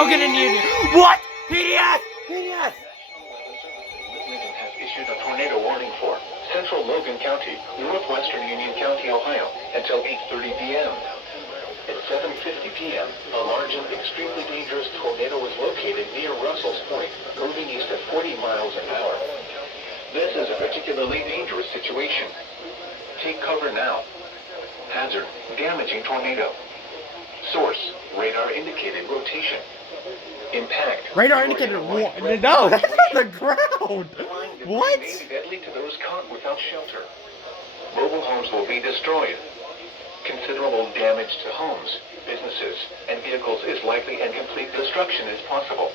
Logan and Union. What? PDS! PDS! Lincoln has issued a tornado warning for central Logan County, northwestern Union County, Ohio, until 8:30 p.m. At 7:50 p.m., a large and extremely dangerous tornado was located near Russell's Point, moving east at 40 miles an hour. This is a particularly dangerous situation. Take cover now. Hazard, damaging tornado. Source, radar indicated rotation. Impact. Radar indicated what? No, that's on the ground. What? May be deadly to those caught without shelter. Mobile homes will be destroyed. Considerable damage to homes, businesses, and vehicles is likely, and complete destruction is possible.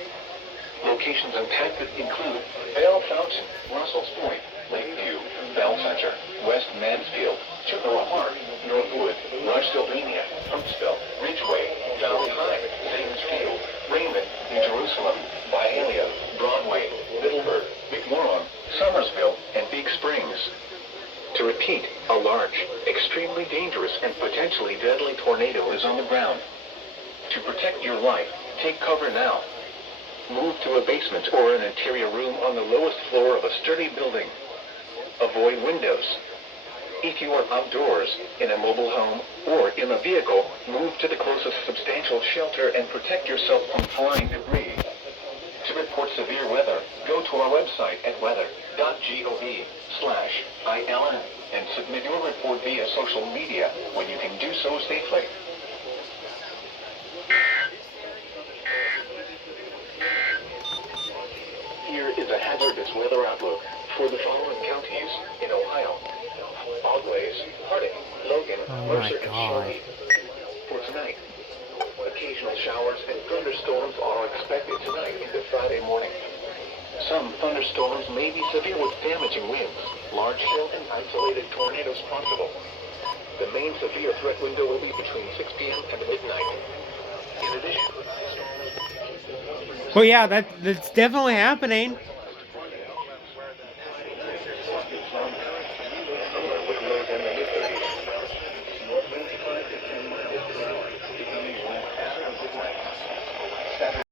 Locations impacted include Bell Fountain, Russell's Point, Lakeview, Bell Center, West Mansfield, Chippewa Park, Northwood, Rush Sylvania, Huntsville, Ridgeway, Valley High, Zanes Field, Raymond, New Jerusalem, Byhalia, Broadway, Middleburg, McMorron, Somersville, and Big Springs. To repeat, a large, extremely dangerous, and potentially deadly tornado is on the ground. To protect your life, take cover now. Move to a basement or an interior room on the lowest floor of a sturdy building. Avoid windows. If you are outdoors, in a mobile home, or in a vehicle, move to the closest substantial shelter and protect yourself from flying debris. To report severe weather, go to our website at weather.gov/ILN and submit your report via social media when you can do so safely. Here is a hazardous weather outlook for the following counties in Ohio: Auglaize, Harding, Logan, Mercer, and Shawnee. For tonight, occasional showers and thunderstorms are expected tonight into Friday morning. Some thunderstorms may be severe with damaging winds, large hail, and isolated tornadoes possible. The main severe threat window will be between 6 p.m. and midnight. In addition, Well, yeah, that's definitely happening.